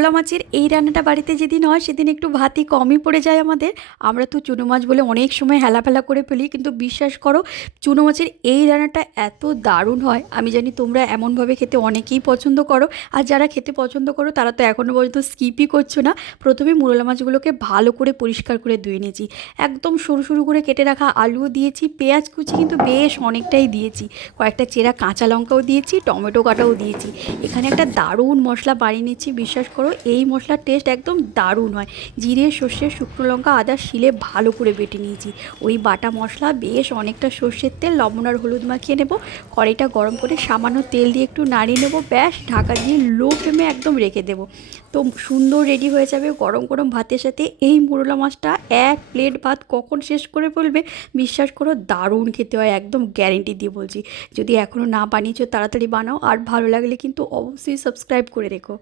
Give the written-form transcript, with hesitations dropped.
মোরলা মাছের এই রান্নাটা বাড়িতে যেদিন হয় সেদিন একটু ভাতই কমই পড়ে যায় আমাদের। আমরা তো চুনো মাছ বলে অনেক সময় হেলাফেলা করে ফেলি, কিন্তু বিশ্বাস করো চুনো মাছের এই রান্নাটা এত দারুণ হয়। আমি জানি তোমরা এমনভাবে খেতে অনেকেই পছন্দ করো, আর যারা খেতে পছন্দ করো তারা তো এখনও পর্যন্ত স্কিপই করছো না। প্রথমে মোরলা মাছগুলোকে ভালো করে পরিষ্কার করে ধুয়ে নিয়েছি, একদম সরু সরু করে কেটে রাখা আলুও দিয়েছি, পেঁয়াজ কুচি কিন্তু বেশ অনেকটাই দিয়েছি, কয়েকটা চেরা কাঁচা লঙ্কাও দিয়েছি, টমেটো কাটাও দিয়েছি। এখানে একটা দারুণ মশলা বানিয়ে নিচ্ছি, বিশ্বাস করো এই মশলার টেস্ট একদম দারুণ হয়। জিরে, সর্ষে, শুকনো লঙ্কা, আদা শিলে ভালো করে বেটে নিয়েছি। ওই বাটা মশলা বেশ অনেকটা সর্ষের তেল, লবণ আর হলুদ মাখিয়ে নেব। কড়াইটা গরম করে সামান্য তেল দিয়ে একটু নাড়িয়ে নেব, ব্যাস ঢাকা দিয়ে লো ফ্লেমে একদম রেখে দেবো। তো সুন্দর রেডি হয়ে যাবে গরম গরম ভাতের সাথে এই মোরলা মাছটা। এক প্লেট ভাত কখন শেষ করে ফেলবে, বিশ্বাস করো দারুণ খেতে হয়, একদম গ্যারেন্টি দিয়ে বলছি। যদি এখনও না বানিয়েছো তাড়াতাড়ি বানাও, আর ভালো লাগলে কিন্তু অবশ্যই সাবস্ক্রাইব করে রেখো।